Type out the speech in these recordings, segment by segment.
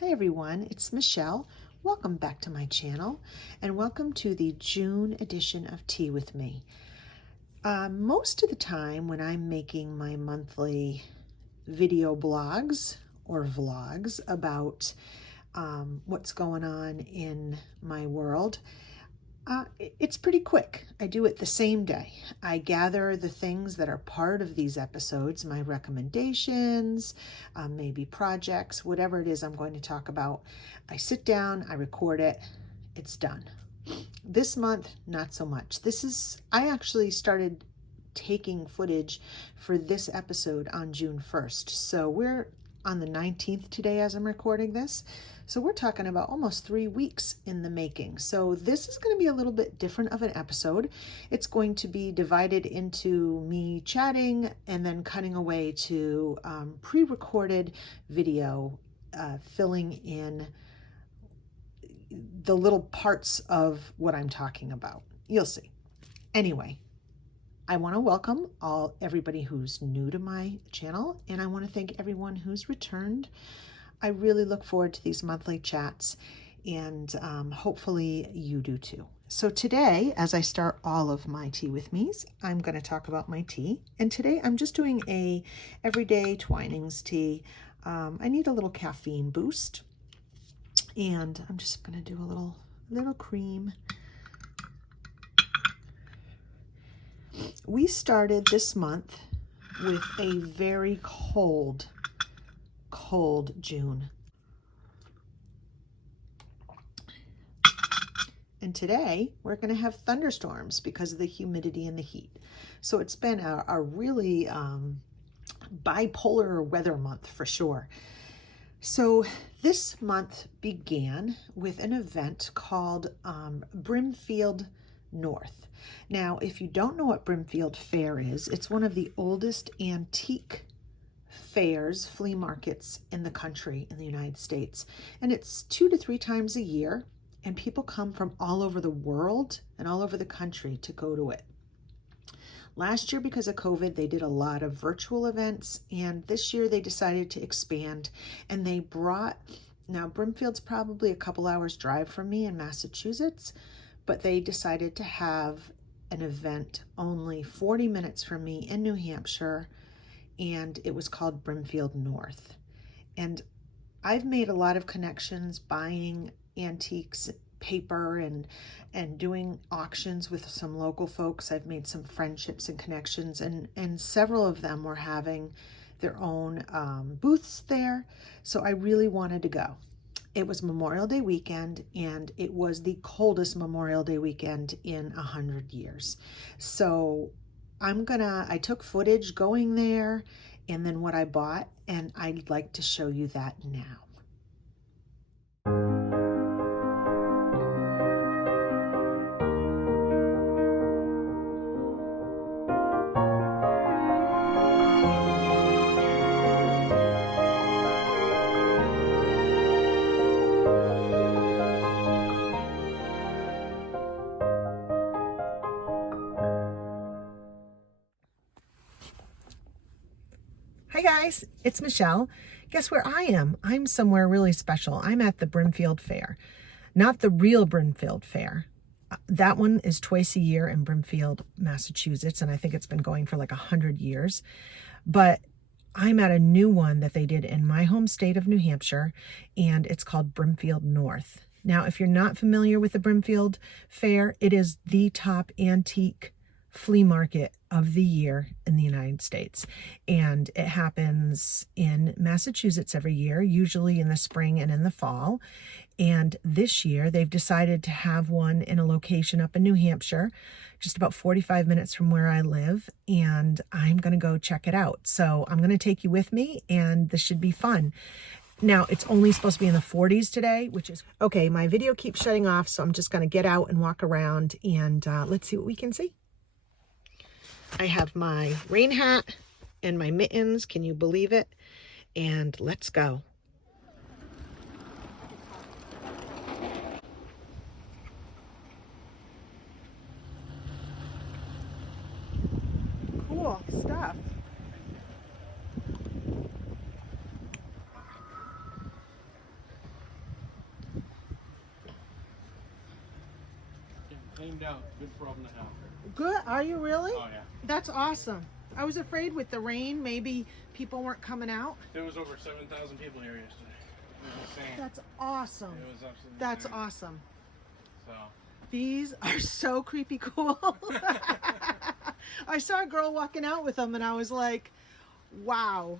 Hi everyone, it's Michelle. Welcome back to my channel and welcome to the June edition of Tea with Me. Most of the time when I'm making my monthly video blogs or vlogs about what's going on in my world, it's pretty quick. I do it the same day. I gather the things that are part of these episodes, my recommendations, maybe projects, whatever it is I'm going to talk about. I sit down, I record it, it's done. This month, not so much. I actually started taking footage for this episode on June 1st. So we're on the 19th today as I'm recording this. So we're talking about almost 3 weeks in the making. So this is going to be a little bit different of an episode. It's going to be divided into me chatting and then cutting away to pre-recorded video, filling in the little parts of what I'm talking about. You'll see. Anyway, I want to welcome everybody who's new to my channel, and I want to thank everyone who's returned. I really look forward to these monthly chats, and hopefully you do too. So today, as I start all of my Tea with Me's, I'm going to talk about my tea. And today I'm just doing a everyday Twinings tea. I need a little caffeine boost, and I'm just going to do a little cream. We started this month with a very cold June. And today we're going to have thunderstorms because of the humidity and the heat. So it's been a really bipolar weather month for sure. So this month began with an event called Brimfield North. Now, if you don't know what Brimfield Fair is, it's one of the oldest antique fairs, flea markets in the country, in the United States. And it's 2 to 3 times a year, and people come from all over the world and all over the country to go to it. Last year, because of COVID, they did a lot of virtual events, and this year they decided to expand, and they brought, now Brimfield's probably a couple hours drive from me in Massachusetts, but they decided to have an event only 40 minutes from me in New Hampshire, and it was called Brimfield North. And I've made a lot of connections buying antiques, paper, and doing auctions with some local folks. I've made some friendships and connections, and several of them were having their own booths there. So I really wanted to go. It was Memorial Day weekend, and it was the coldest Memorial Day weekend in 100 years. So I took footage going there and then what I bought, and I'd like to show you that now. Hi guys, it's Michelle. Guess where I am? I'm somewhere really special. I'm at the Brimfield Fair. Not the real Brimfield Fair. That one is twice a year in Brimfield, Massachusetts, and I think it's been going for like 100 years. But I'm at a new one that they did in my home state of New Hampshire, and it's called Brimfield North. Now, if you're not familiar with the Brimfield Fair, it is the top antique flea market of the year in the United States, and it happens in Massachusetts every year, usually in the spring and in the fall. And this year they've decided to have one in a location up in New Hampshire, just about 45 minutes from where I live, and I'm going to go check it out. So I'm going to take you with me, and this should be fun. Now, it's only supposed to be in the 40s today, which is okay. My video keeps shutting off, so I'm just going to get out and walk around, and let's see what we can see. I have my rain hat and my mittens. Can you believe it? And let's go. Cool stuff. cleaned out. Good problem to have. Good. Are you really? Oh yeah. That's awesome. I was afraid with the rain, maybe people weren't coming out. There was over 7,000 people here yesterday. It was insane. That's awesome. It was absolutely That's insane. awesome. So. These are so creepy cool. I saw a girl walking out with them and I was like, wow.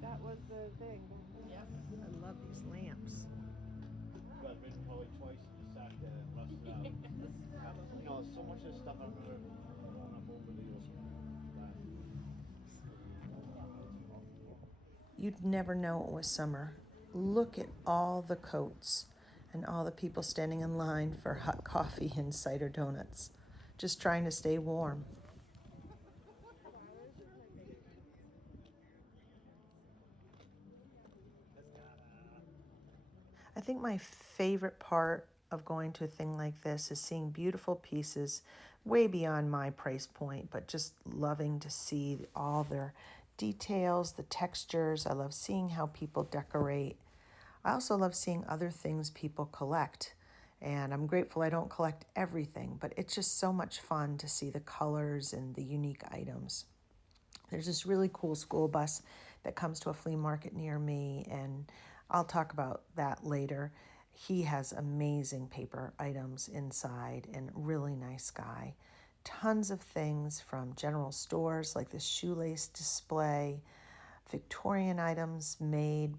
That was the thing. Yeah. I love these lamps. I've been probably twice in the sack and rusted out. You know, so much of this stuff I've never grown up over the years. You'd never know it was summer. Look at all the coats and all the people standing in line for hot coffee and cider donuts, just trying to stay warm. I think my favorite part of going to a thing like this is seeing beautiful pieces way beyond my price point, but just loving to see all their details, the textures. I love seeing how people decorate. I also love seeing other things people collect. And I'm grateful I don't collect everything, but it's just so much fun to see the colors and the unique items. There's this really cool school bus that comes to a flea market near me, and I'll talk about that later. He has amazing paper items inside and really nice guy. Tons of things from general stores like this shoelace display, Victorian items made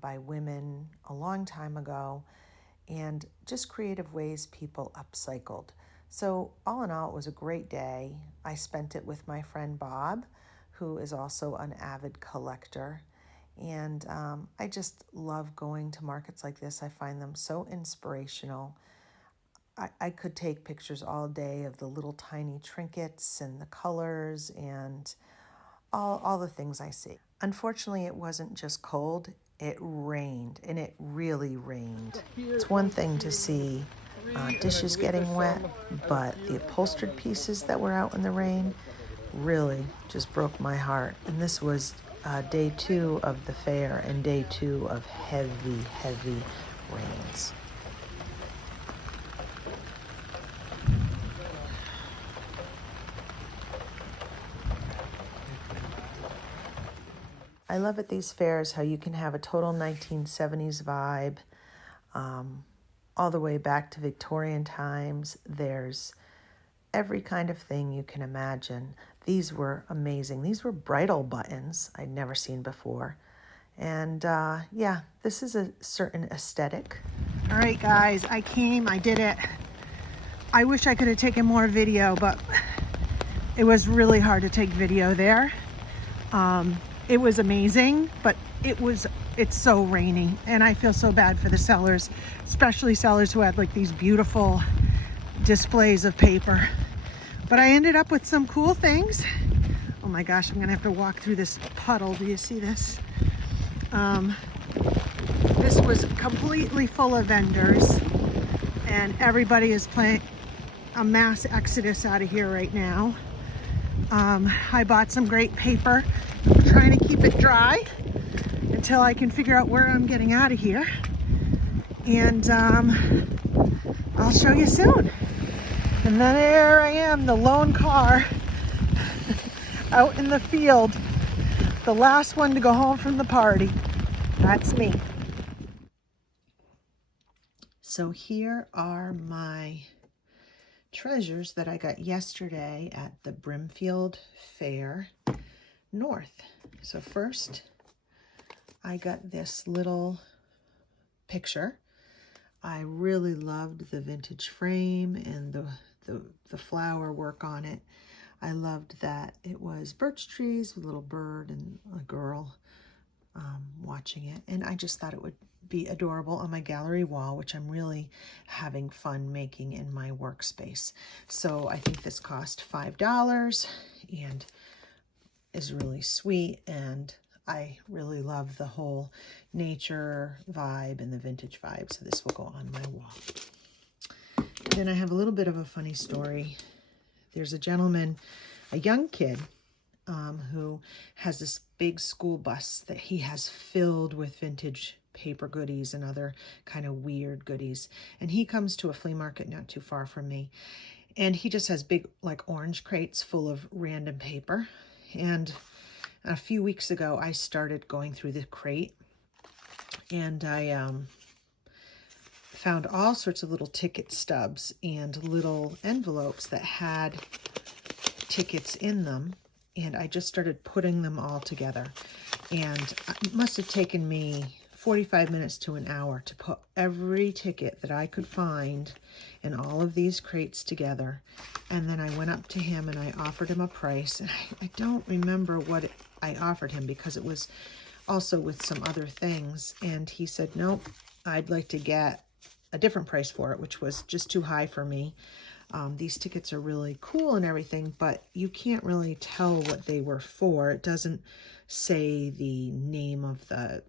by women a long time ago, and just creative ways people upcycled. So all in all, it was a great day. I spent it with my friend Bob, who is also an avid collector. And I just love going to markets like this. I find them so inspirational. I could take pictures all day of the little tiny trinkets and the colors and all the things I see. Unfortunately, it wasn't just cold. It rained, and it really rained. It's one thing to see dishes getting wet, but the upholstered pieces that were out in the rain really just broke my heart. And this was day 2 of the fair and day 2 of heavy, heavy rains. I love at these fairs how you can have a total 1970s vibe, all the way back to Victorian times. There's every kind of thing you can imagine. These were amazing. These were bridal buttons I'd never seen before. And yeah, this is a certain aesthetic. All right, guys, I did it. I wish I could have taken more video, but it was really hard to take video there. It was amazing, but it's so rainy, and I feel so bad for the sellers, especially sellers who had like these beautiful displays of paper. But I ended up with some cool things. Oh my gosh, I'm gonna have to walk through this puddle. Do you see this? This was completely full of vendors, and everybody is playing a mass exodus out of here right now. I bought some great paper. I'm trying to keep it dry until I can figure out where I'm getting out of here. And I'll show you soon. And then there I am, the lone car out in the field. The last one to go home from the party. That's me. So here are my treasures that I got yesterday at the Brimfield Fair North. So first, I got this little picture. I really loved the vintage frame and the flower work on it. I loved that it was birch trees with a little bird and a girl watching it. And I just thought it would be adorable on my gallery wall, which I'm really having fun making in my workspace. So I think this cost $5 and is really sweet, and I really love the whole nature vibe and the vintage vibe, so this will go on my wall. Then I have a little bit of a funny story. There's a gentleman, a young kid, who has this big school bus that he has filled with vintage paper goodies and other kind of weird goodies. And he comes to a flea market not too far from me, and he just has big like orange crates full of random paper. And a few weeks ago, I started going through the crate, and I found all sorts of little ticket stubs and little envelopes that had tickets in them, and I just started putting them all together. And it must have taken me 45 minutes to an hour to put every ticket that I could find in all of these crates together. And then I went up to him and I offered him a price, and I don't remember what I offered him because it was also with some other things. And he said, nope, I'd like to get a different price for it, which was just too high for me. These tickets are really cool and everything, but you can't really tell what they were for. It doesn't say the name of the,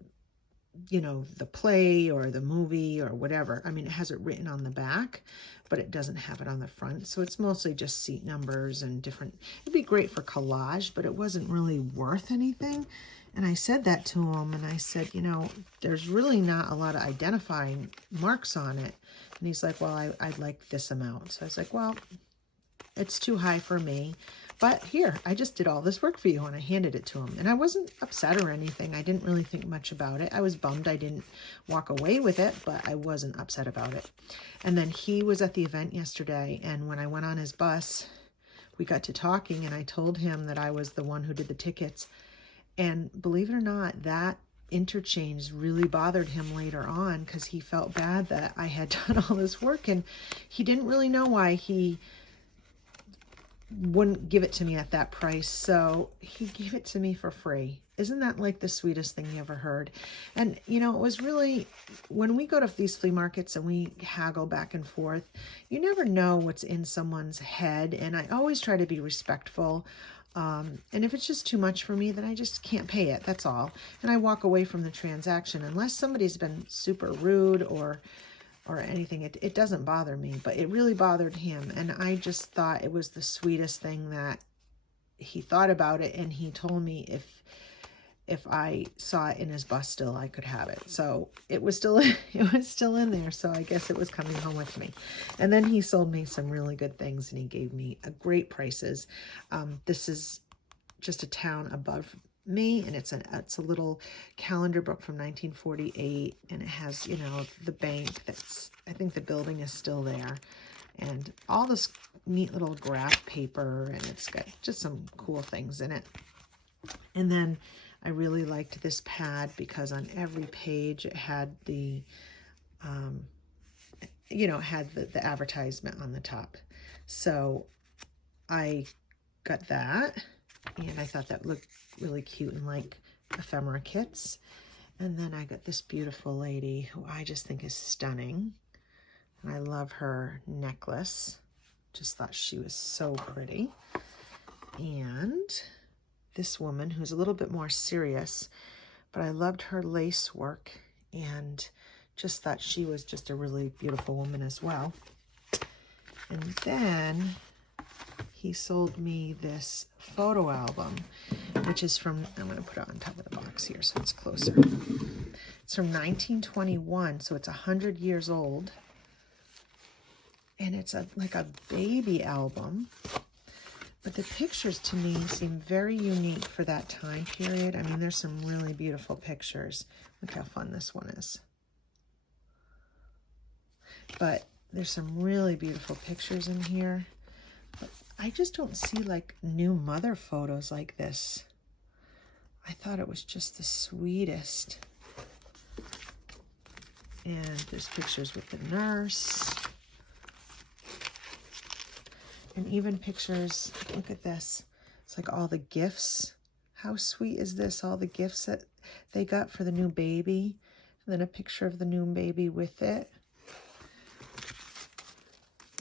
you know, the play or the movie or whatever. I mean, it has it written on the back, but it doesn't have it on the front. So it's mostly just seat numbers and different. It'd be great for collage, but it wasn't really worth anything. And I said that to him, and I said, you know, there's really not a lot of identifying marks on it. And he's like, well, I'd like this amount. So I was like, well, it's too high for me. But here, I just did all this work for you, and I handed it to him. And I wasn't upset or anything. I didn't really think much about it. I was bummed I didn't walk away with it, but I wasn't upset about it. And then he was at the event yesterday, and when I went on his bus, we got to talking, and I told him that I was the one who did the tickets. And believe it or not, that interchange really bothered him later on because he felt bad that I had done all this work, and he didn't really know why he wouldn't give it to me at that price. So he gave it to me for free. Isn't that like the sweetest thing you ever heard? And you know, it was really, when we go to these flea markets and we haggle back and forth, you never know what's in someone's head. And I always try to be respectful. And if it's just too much for me, then I just can't pay it. That's all. And I walk away from the transaction unless somebody's been super rude or anything. It doesn't bother me, but it really bothered him. And I just thought it was the sweetest thing that he thought about it. And he told me if I saw it in his bus still, I could have it. So it was still in there. So I guess it was coming home with me. And then he sold me some really good things, and he gave me great prices. This is just a town above me, and it's a little calendar book from 1948, and it has, you know, the bank that's, I think the building is still there, and all this neat little graph paper, and it's got just some cool things in it. And then I really liked this pad because on every page it had the, you know, it had the advertisement on the top. So I got that, and I thought that looked really cute and like ephemera kits. And then I got this beautiful lady who I just think is stunning. And I love her necklace. Just thought she was so pretty. And this woman who's a little bit more serious, but I loved her lace work and just thought she was just a really beautiful woman as well. And then he sold me this photo album, which is from, I'm going to put it on top of the box here so it's closer. It's from 1921, so it's 100 years old. And it's like a baby album. But the pictures to me seem very unique for that time period. I mean, there's some really beautiful pictures. Look how fun this one is. But there's some really beautiful pictures in here. But I just don't see like new mother photos like this. I thought it was just the sweetest. And there's pictures with the nurse. And even pictures, look at this. It's like all the gifts. How sweet is this? All the gifts that they got for the new baby. And then a picture of the new baby with it.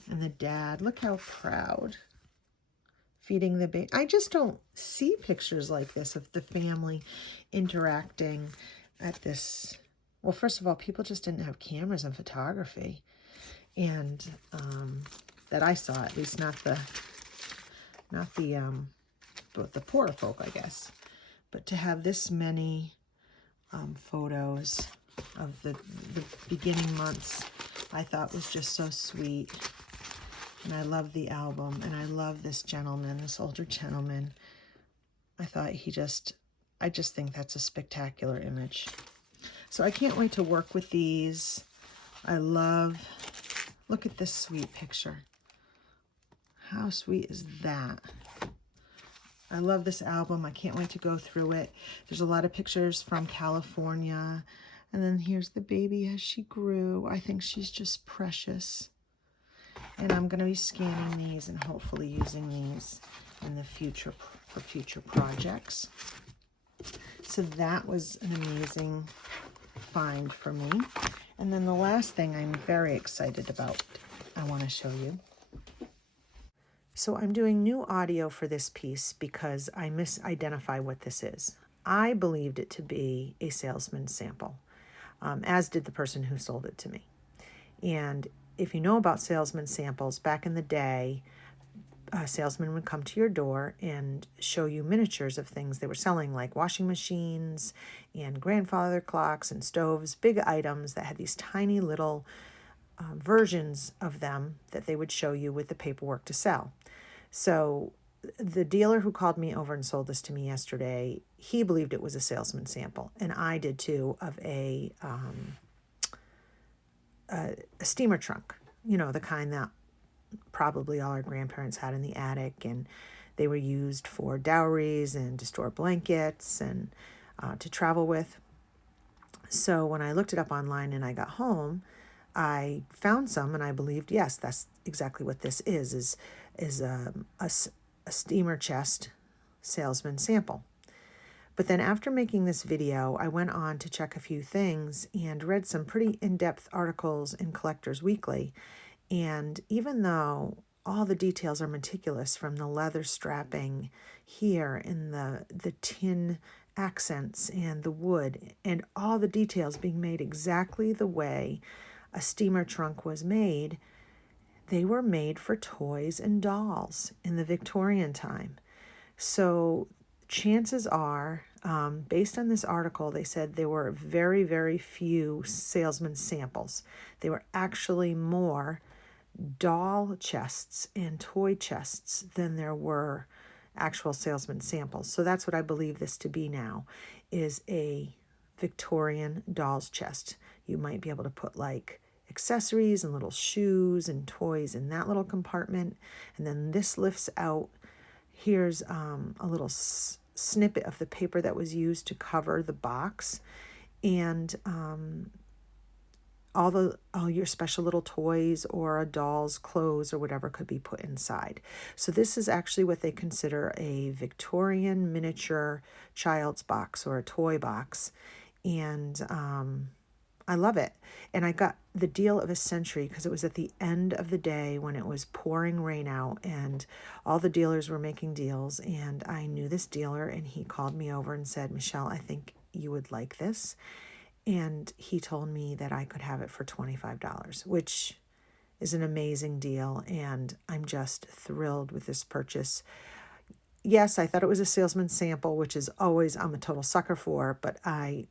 And the dad, look how proud. Feeding the baby. I just don't see pictures like this of the family interacting at this. Well, first of all, people just didn't have cameras and photography. And that I saw, at least not the poorer folk, I guess. But to have this many photos of the beginning months, I thought was just so sweet. And I love the album, and I love this gentleman, this older gentleman. I thought I just think that's a spectacular image. So I can't wait to work with these. Look at this sweet picture. How sweet is that? I love this album. I can't wait to go through it. There's a lot of pictures from California. And then here's the baby as she grew. I think she's just precious. And I'm going to be scanning these and hopefully using these in the future for future projects. So that was an amazing find for me. And then the last thing I'm very excited about, I want to show you. So I'm doing new audio for this piece because I misidentify what this is. I believed it to be a salesman sample, as did the person who sold it to me. And if you know about salesman samples, back in the day, a salesman would come to your door and show you miniatures of things they were selling, like washing machines and grandfather clocks and stoves, big items that had these tiny little versions of them that they would show you with the paperwork to sell. So the dealer who called me over and sold this to me yesterday, he believed it was a salesman sample, and I did too, of a steamer trunk, you know, the kind that probably all our grandparents had in the attic, and they were used for dowries and to store blankets and to travel with. So when I looked it up online and I got home, I found some, and I believed, yes, that's exactly what this is a steamer chest salesman sample. But then after making this video, I went on to check a few things and read some pretty in-depth articles in Collectors Weekly. And even though all the details are meticulous, from the leather strapping here and the tin accents and the wood and all the details being made exactly the way a steamer trunk was made, they were made for toys and dolls in the Victorian time. So chances are, based on this article, they said there were very, very few salesman samples. They were actually more doll chests and toy chests than there were actual salesman samples. So that's what I believe this to be now, is a Victorian doll's chest. You might be able to put like accessories and little shoes and toys in that little compartment. And then this lifts out. Here's a little snippet of the paper that was used to cover the box. And all your special little toys or a doll's clothes or whatever could be put inside. So this is actually what they consider a Victorian miniature child's box or a toy box. And I love it. And I got the deal of a century because it was at the end of the day when it was pouring rain out and all the dealers were making deals. And I knew this dealer, and he called me over and said, "Michelle, I think you would like this." And he told me that I could have it for $25, which is an amazing deal. And I'm just thrilled with this purchase. Yes, I thought it was a salesman sample, which is always, I'm a total sucker for, but I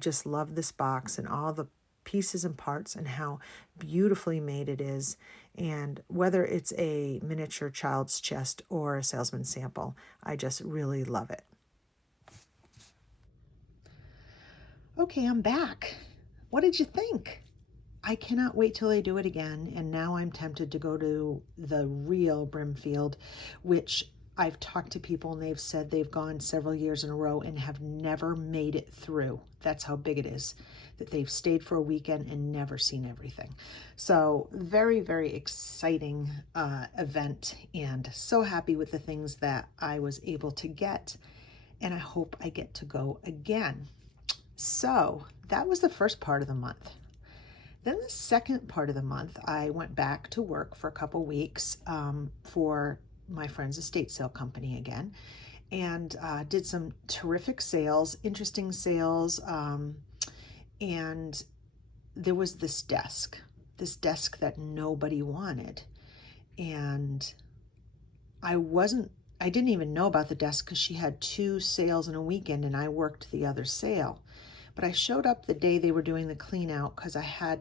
just love this box and all the pieces and parts and how beautifully made it is. And whether it's a miniature child's chest or a salesman sample, I just really love it. Okay, I'm back. What did you think? I cannot wait till they do it again. And now I'm tempted to go to the real Brimfield, which I've talked to people and they've said they've gone several years in a row and have never made it through. That's how big it is, that they've stayed for a weekend and never seen everything. So very, very exciting event, and so happy with the things that I was able to get. And I hope I get to go again. So that was the first part of the month. Then the second part of the month, I went back to work for a couple weeks for my friend's estate sale company again, and did some terrific sales, interesting sales. And there was this desk that nobody wanted. And I didn't even know about the desk because she had 2 sales in a weekend and I worked the other sale. But I showed up the day they were doing the clean out because I had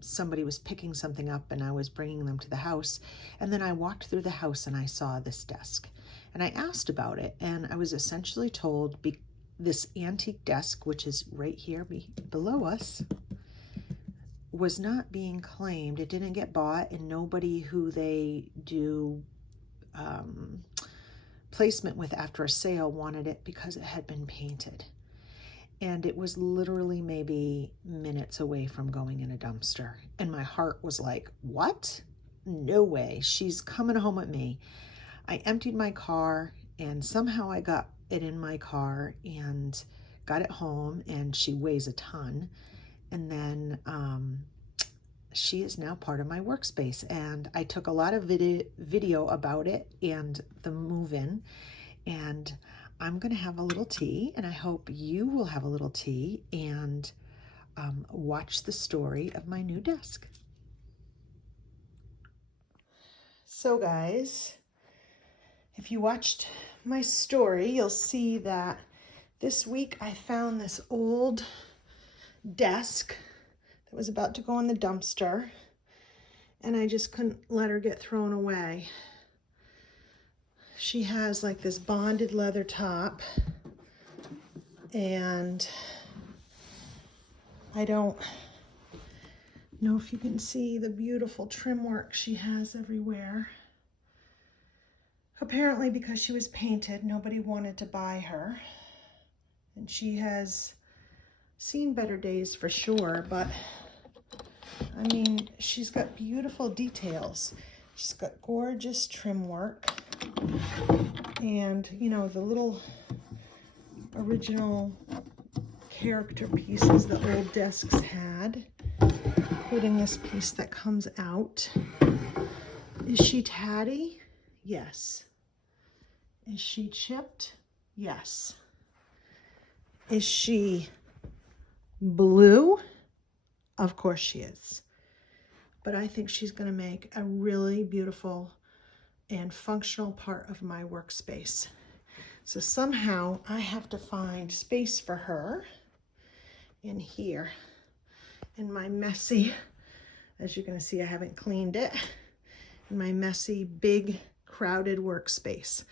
somebody was picking something up and I was bringing them to the house. And then I walked through the house and I saw this desk. And I asked about it, and I was essentially told this antique desk, which is right here below us, was not being claimed. It didn't get bought, and nobody who they do placement with after a sale wanted it because it had been painted. And it was literally maybe minutes away from going in a dumpster. And my heart was like, what? No way. She's coming home with me. I emptied my car and somehow I got it in my car and got it home, and she weighs a ton. And then she is now part of my workspace, and I took a lot of video about it and the move-in, and I'm gonna have a little tea, and I hope you will have a little tea and watch the story of my new desk. So guys, if you watched my story, you'll see that this week I found this old desk that was about to go in the dumpster, and I just couldn't let her get thrown away. She has like this bonded leather top, and I don't know if you can see the beautiful trim work she has everywhere. Apparently because she was painted, nobody wanted to buy her. And she has seen better days for sure, but I mean, she's got beautiful details. She's got gorgeous trim work. And, you know, the little original character pieces the old desks had, including this piece that comes out. Is she tatty? Yes. Is she chipped? Yes. Is she blue? Of course she is. But I think she's going to make a really beautiful and functional part of my workspace. So somehow I have to find space for her in here, in my messy, as you're going to see, I haven't cleaned it, in my messy, big, crowded workspace.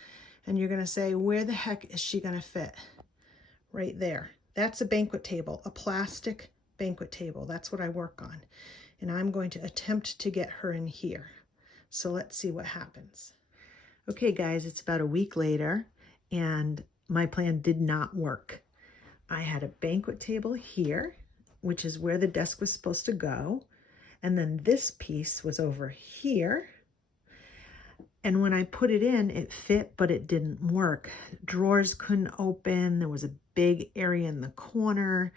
And you're going to say, where the heck is she going to fit? Right there. That's a banquet table, a plastic banquet table. That's what I work on. And I'm going to attempt to get her in here. So let's see what happens. Okay, guys, it's about a week later, and my plan did not work. I had a banquet table here, which is where the desk was supposed to go. And then this piece was over here. And when I put it in, it fit, but it didn't work. Drawers couldn't open. There was a big area in the corner.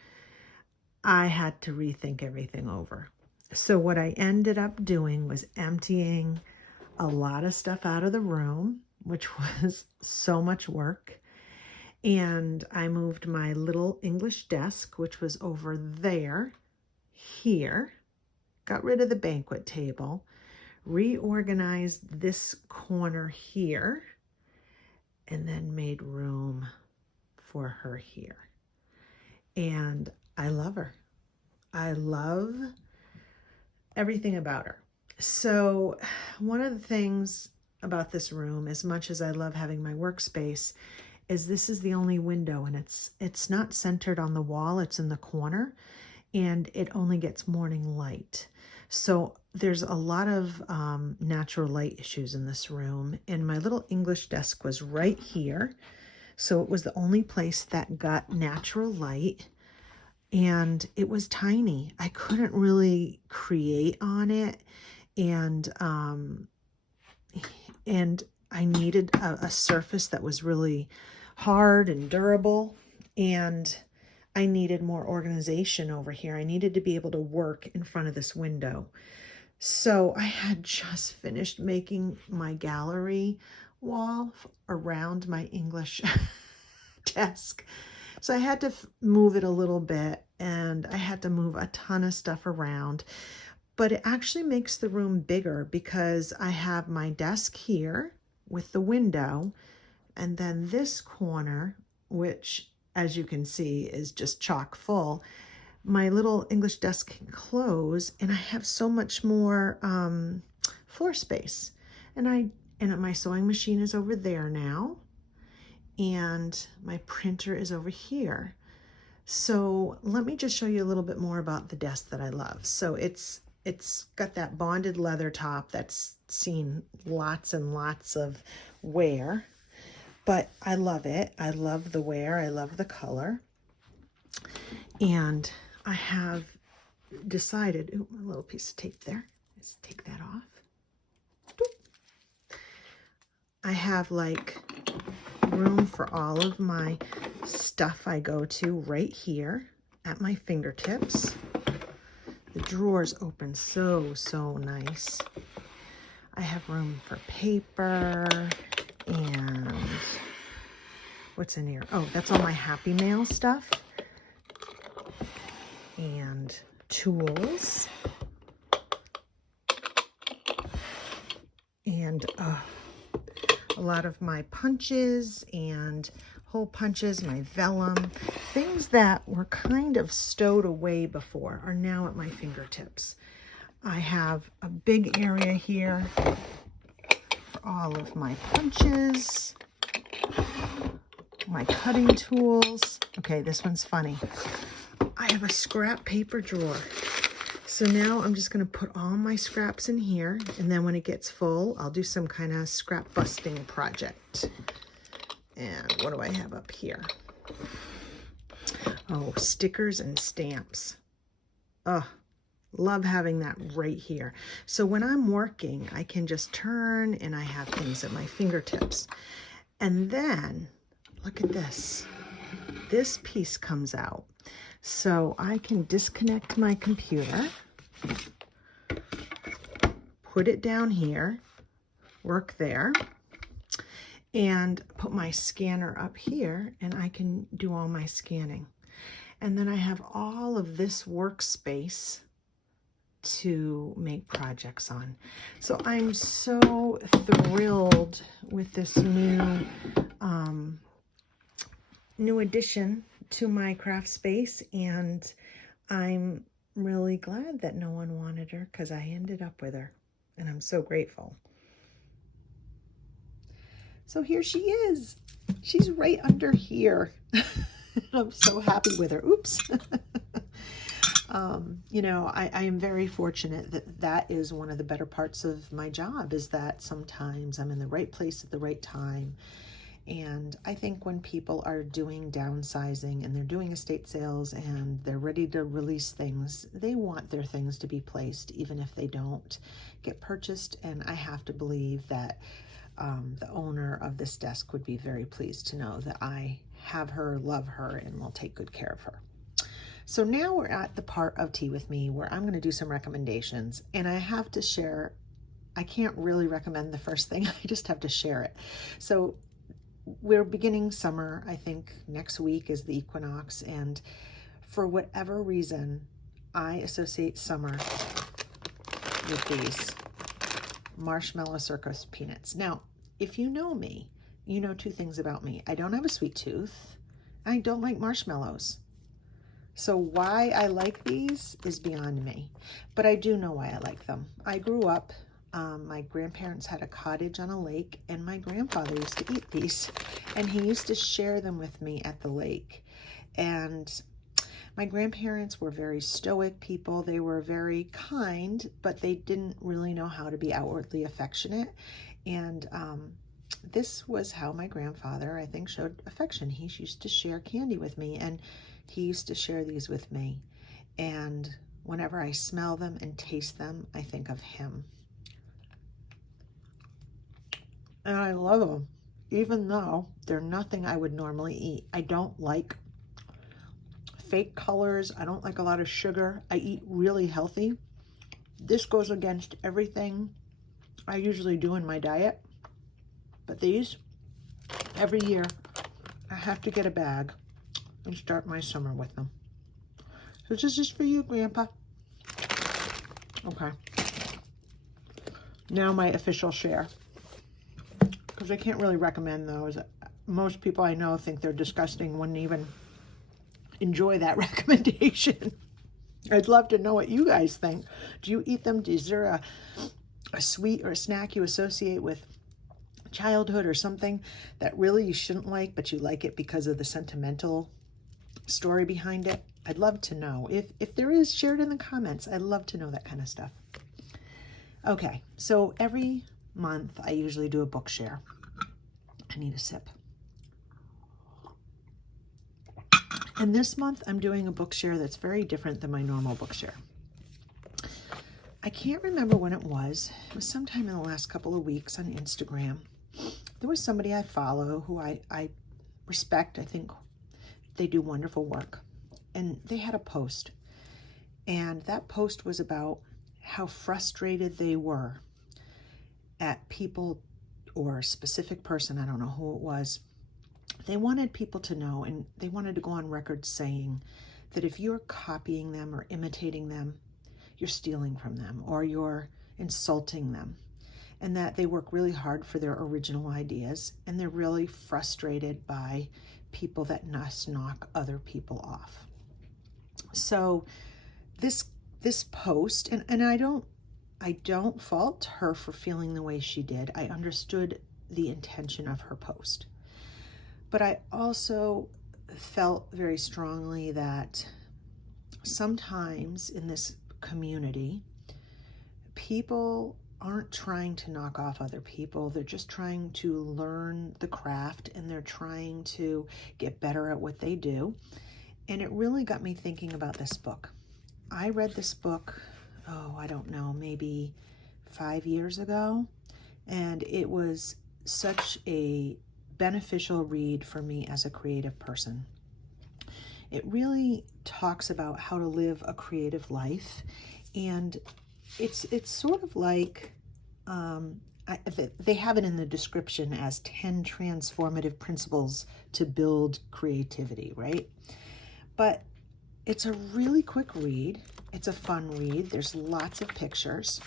I had to rethink everything over. So what I ended up doing was emptying a lot of stuff out of the room, which was so much work. And I moved my little English desk, which was over there, here, got rid of the banquet table, reorganized this corner here, and then made room for her here. And I love her. I love everything about her. So one of the things about this room, as much as I love having my workspace, is this is the only window, and it's not centered on the wall, it's in the corner. and it only gets morning light. So there's a lot of natural light issues in this room, and my little English desk was right here. So it was the only place that got natural light, and it was tiny. I couldn't really create on it, and I needed a surface that was really hard and durable, and I needed more organization over here. I needed to be able to work in front of this window. So I had just finished making my gallery wall around my English desk. So I had to move it a little bit, and I had to move a ton of stuff around. But it actually makes the room bigger because I have my desk here with the window, and then this corner, which as you can see is just chock full, my little English desk can close, and I have so much more floor space. And my sewing machine is over there now, and my printer is over here. So let me just show you a little bit more about the desk that I love. So it's got that bonded leather top that's seen lots and lots of wear, but I love it. I love the wear. I love the color. And I have decided, ooh, a little piece of tape there. Let's take that off. I have like room for all of my stuff I go to right here at my fingertips. The drawers open so nice. I have room for paper, and what's in here? Oh, that's all my Happy Mail stuff and tools, and a lot of my punches and hole punches, my vellum, things that were kind of stowed away before are now at my fingertips. I have a big area here for all of my punches, my cutting tools. Okay, this one's funny. I have a scrap paper drawer. So now I'm just going to put all my scraps in here, and then when it gets full, I'll do some kind of scrap busting project. And what do I have up here? Oh, stickers and stamps. Oh, love having that right here. So when I'm working, I can just turn and I have things at my fingertips. And then, look at this. This piece comes out. So I can disconnect my computer, put it down here, work there, and put my scanner up here, and I can do all my scanning. And then I have all of this workspace to make projects on. So I'm so thrilled with this new addition to my craft space, and I'm really glad that no one wanted her, because I ended up with her, and I'm so grateful. So here she is. She's right under here. I'm so happy with her. Oops. You know, I am very fortunate that that is one of the better parts of my job, is that sometimes I'm in the right place at the right time. And I think when people are doing downsizing and they're doing estate sales and they're ready to release things, they want their things to be placed, even if they don't get purchased. And I have to believe that the owner of this desk would be very pleased to know that I have her, love her, and will take good care of her. So now we're at the part of Tea With Me where I'm going to do some recommendations, and I have to share. I can't really recommend the first thing. I just have to share it. So we're beginning summer. I think next week is the equinox, and for whatever reason, I associate summer with these Marshmallow Circus peanuts. Now, if you know me, you know two things about me. I don't have a sweet tooth. I don't like marshmallows. So why I like these is beyond me, but I do know why I like them. I grew up, my grandparents had a cottage on a lake, and my grandfather used to eat these, and he used to share them with me at the lake. And My grandparents were very stoic people. They were very kind, but they didn't really know how to be outwardly affectionate. And this was how my grandfather, I think, showed affection. He used to share candy with me, and he used to share these with me. And whenever I smell them and taste them, I think of him. And I love them, even though they're nothing I would normally eat. I don't like fake colors. I don't like a lot of sugar. I eat really healthy. This goes against everything I usually do in my diet. But these, every year, I have to get a bag and start my summer with them. So this is for you, Grandpa. Okay. Now my official share. Because I can't really recommend those. Most people I know think they're disgusting, wouldn't even enjoy that recommendation. I'd love to know what you guys think. Do you eat them? Is there a sweet or a snack you associate with childhood or something that really you shouldn't like, but you like it because of the sentimental story behind it? I'd love to know. If there is, share it in the comments. I'd love to know that kind of stuff. Okay, so every month I usually do a book share. I need a sip. And this month I'm doing a book share that's very different than my normal book share. I can't remember when it was. It was sometime in the last couple of weeks on Instagram. There was somebody I follow who I respect. I think they do wonderful work. And they had a post. And that post was about how frustrated they were at people or a specific person. I don't know who it was. They wanted people to know, and they wanted to go on record saying that if you're copying them or imitating them, you're stealing from them or you're insulting them, and that they work really hard for their original ideas, and they're really frustrated by people that knock other people off. So this post, and I don't fault her for feeling the way she did. I understood the intention of her post. But I also felt very strongly that sometimes in this community, people aren't trying to knock off other people. They're just trying to learn the craft, and they're trying to get better at what they do. And it really got me thinking about this book. I read this book, I don't know, maybe 5 years ago. And it was such a beneficial read for me as a creative person. It really talks about how to live a creative life, and it's sort of like they have it in the description as 10 transformative principles to build creativity, right? But it's a really quick read. It's a fun read. There's lots of pictures.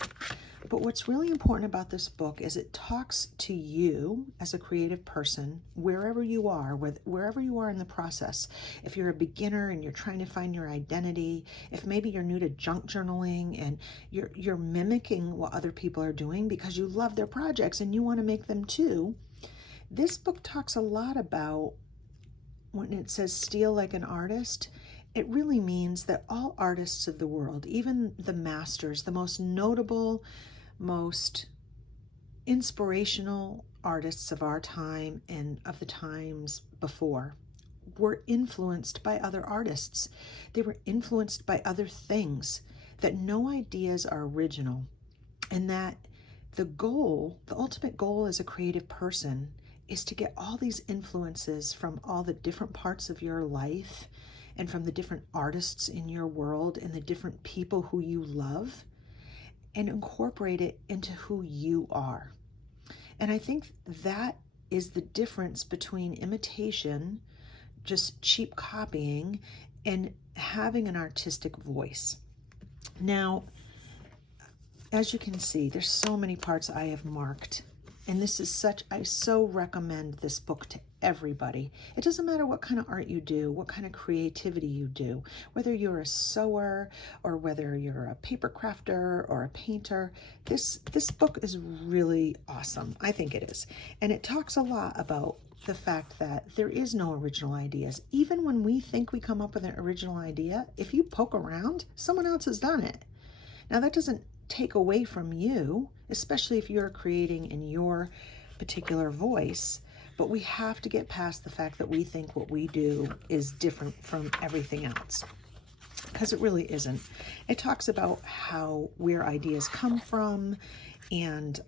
But what's really important about this book is it talks to you as a creative person, wherever you are in the process. If you're a beginner and you're trying to find your identity, if maybe you're new to junk journaling and you're mimicking what other people are doing because you love their projects and you want to make them too, this book talks a lot about, when it says steal like an artist, it really means that all artists of the world, even the masters, the most notable, most inspirational artists of our time and of the times before, were influenced by other artists. They were influenced by other things, that no ideas are original, and that the ultimate goal as a creative person is to get all these influences from all the different parts of your life and from the different artists in your world and the different people who you love, and incorporate it into who you are. And I think that is the difference between imitation, just cheap copying, and having an artistic voice. Now, as you can see, there's so many parts I have marked, and this is I so recommend this book to everybody. It doesn't matter what kind of art you do, what kind of creativity you do, whether you're a sewer or whether you're a paper crafter or a painter. This book is really awesome. I think it is. And it talks a lot about the fact that there is no original ideas. Even when we think we come up with an original idea, if you poke around, someone else has done it. Now that doesn't take away from you, especially if you're creating in your particular voice, but we have to get past the fact that we think what we do is different from everything else, because it really isn't. It talks about where ideas come from, and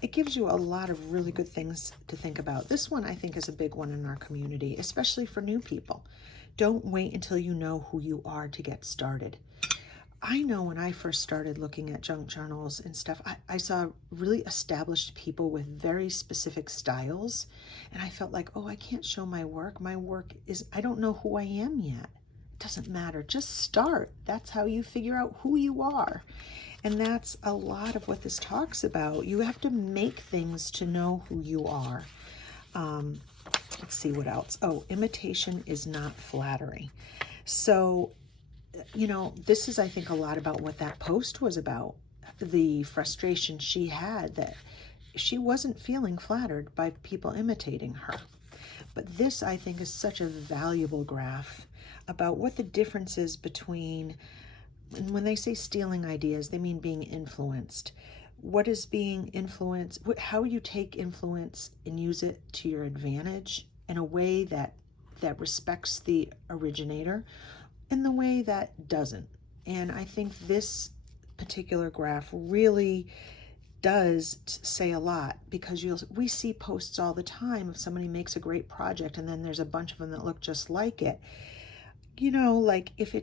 it gives you a lot of really good things to think about. This one I think is a big one in our community, especially for new people. Don't wait until you know who you are to get started. I know when I first started looking at junk journals and stuff, I saw really established people with very specific styles, and I felt like, oh, I can't show my work. My work is, I don't know who I am yet. It doesn't matter. Just start. That's how you figure out who you are. And that's a lot of what this talks about. You have to make things to know who you are. Let's see what else. Oh, imitation is not flattery. So, you know, this is, I think, a lot about what that post was about. The frustration she had that she wasn't feeling flattered by people imitating her. But this, I think, is such a valuable graph about what the difference is between, and when they say stealing ideas, they mean being influenced. What is being influenced? How you take influence and use it to your advantage in a way that respects the originator, in the way that doesn't. And I think this particular graph really does say a lot, because we see posts all the time if somebody makes a great project and then there's a bunch of them that look just like it. You know, like if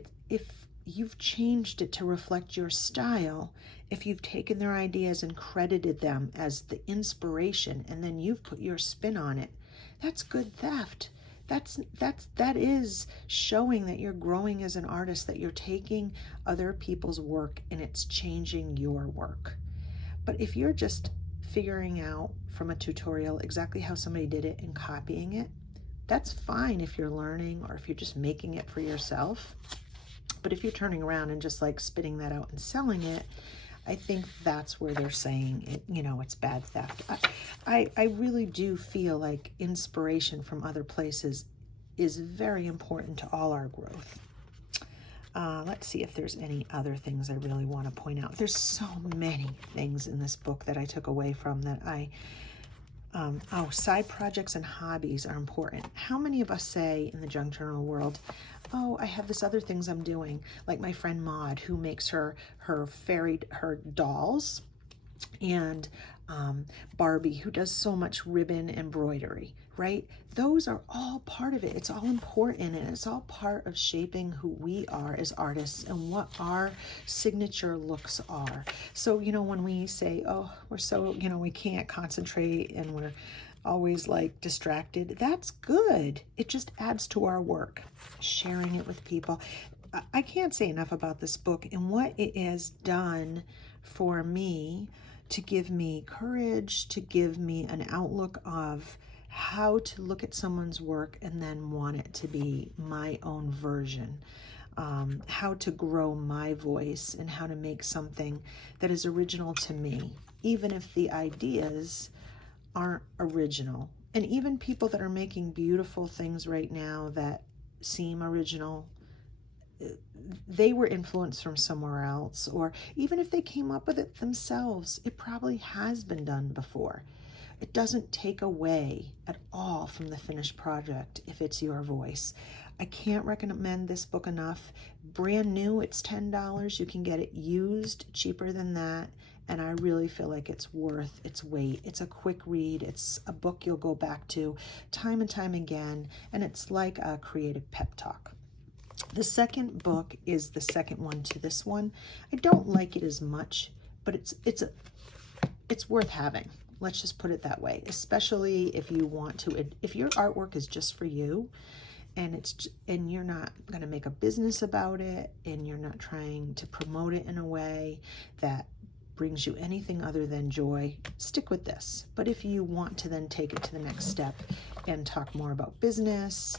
you've changed it to reflect your style, if you've taken their ideas and credited them as the inspiration and then you've put your spin on it, that's good theft. That is showing that you're growing as an artist, that you're taking other people's work and it's changing your work. But if you're just figuring out from a tutorial exactly how somebody did it and copying it, that's fine if you're learning or if you're just making it for yourself. But if you're turning around and just like spitting that out and selling it, I think that's where they're saying it, you know, it's bad theft. I really do feel like inspiration from other places is very important to all our growth. Let's see if there's any other things I really want to point out. There's so many things in this book that I took away from that side projects and hobbies are important. How many of us say in the junk journal world, oh, I have this other things I'm doing, like my friend Maud, who makes her dolls, and Barbie, who does so much ribbon embroidery, right? Those are all part of it. It's all important, and it's all part of shaping who we are as artists and what our signature looks are. So, you know, when we say, oh, we're so, you know, we can't concentrate and we're always like distracted, that's good. It just adds to our work. Sharing it with people. I can't say enough about this book and what it has done for me, to give me courage, to give me an outlook of how to look at someone's work and then want it to be my own version. How to grow my voice and how to make something that is original to me, even if the ideas aren't original. And even people that are making beautiful things right now that seem original, they were influenced from somewhere else, or even if they came up with it themselves, it probably has been done before. It doesn't take away at all from the finished project if it's your voice. I can't recommend this book enough. Brand new, it's $10. You can get it used cheaper than that, and I really feel like it's worth its weight. It's a quick read. It's a book you'll go back to time and time again, and it's like a creative pep talk. The second book is the second one to this one. I don't like it as much, but it's worth having. Let's just put it that way, especially if you want to, if your artwork is just for you and you're not going to make a business about it and you're not trying to promote it in a way that brings you anything other than joy, stick with this. But if you want to then take it to the next step and talk more about business,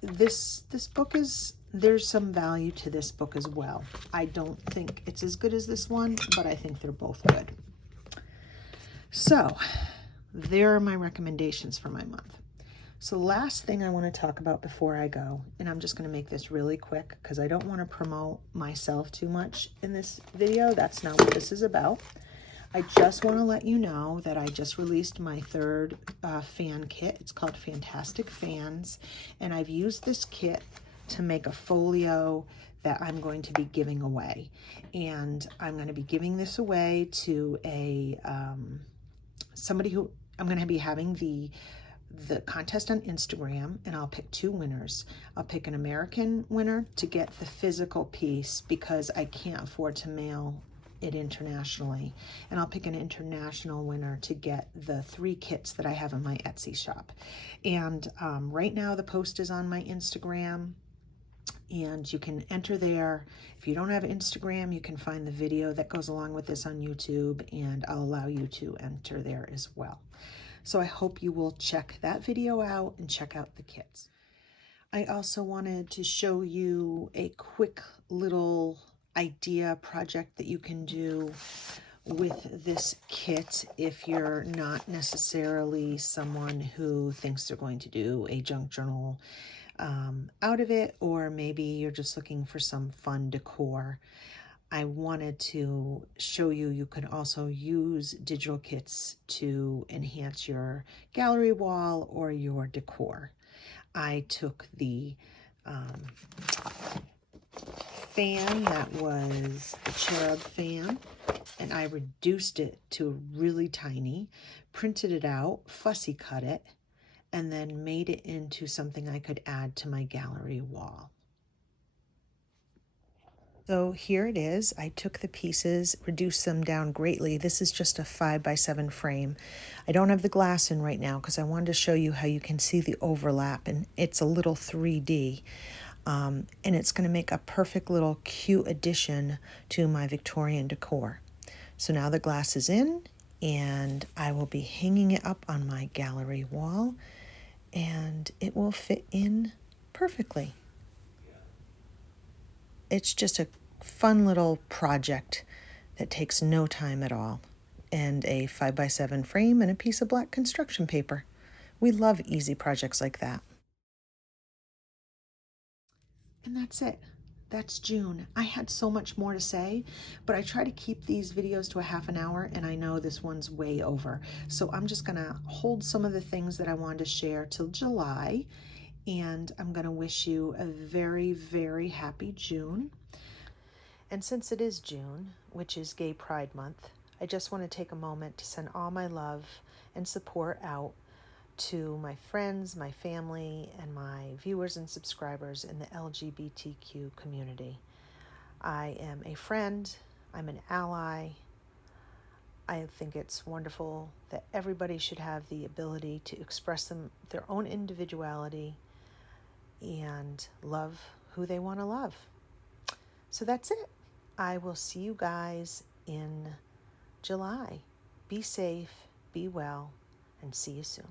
this book is, there's some value to this book as well. I don't think it's as good as this one, but I think they're both good. So there are my recommendations for my month. So last thing I want to talk about before I go, and I'm just going to make this really quick because I don't want to promote myself too much in this video. That's not what this is about. I just want to let you know that I just released my third fan kit. It's called Fantastic Fans, and I've used this kit to make a folio that I'm going to be giving away. And I'm going to be giving this away to a somebody who, I'm going to be having the contest on Instagram, and I'll pick 2 winners. I'll pick an American winner to get the physical piece because I can't afford to mail it internationally. And I'll pick an international winner to get the 3 kits that I have in my Etsy shop. And right now the post is on my Instagram, and you can enter there. If you don't have Instagram, you can find the video that goes along with this on YouTube, and I'll allow you to enter there as well. So I hope you will check that video out and check out the kits. I also wanted to show you a quick little idea project that you can do with this kit if you're not necessarily someone who thinks they're going to do a junk journal out of it, or maybe you're just looking for some fun decor. I wanted to show you, you can also use digital kits to enhance your gallery wall or your decor. I took the fan that was the cherub fan, and I reduced it to really tiny, printed it out, fussy cut it, and then made it into something I could add to my gallery wall. So here it is. I took the pieces, reduced them down greatly. This is just a 5x7 frame. I don't have the glass in right now because I wanted to show you how you can see the overlap, and it's a little 3D. And it's going to make a perfect little cute addition to my Victorian decor. So now the glass is in, and I will be hanging it up on my gallery wall, and it will fit in perfectly. It's just a fun little project that takes no time at all, and a 5x7 frame and a piece of black construction paper. We love easy projects like that. And that's it. That's June. I had so much more to say, but I try to keep these videos to a half an hour, and I know this one's way over. So I'm just gonna hold some of the things that I wanted to share till July, and I'm gonna wish you a very, very happy June. And since it is June, which is Gay Pride Month, I just want to take a moment to send all my love and support out to my friends, my family, and my viewers and subscribers in the LGBTQ community. I am a friend, I'm an ally. I think it's wonderful that everybody should have the ability to express their own individuality and love who they want to love. So that's it. I will see you guys in July. Be safe, be well, and see you soon.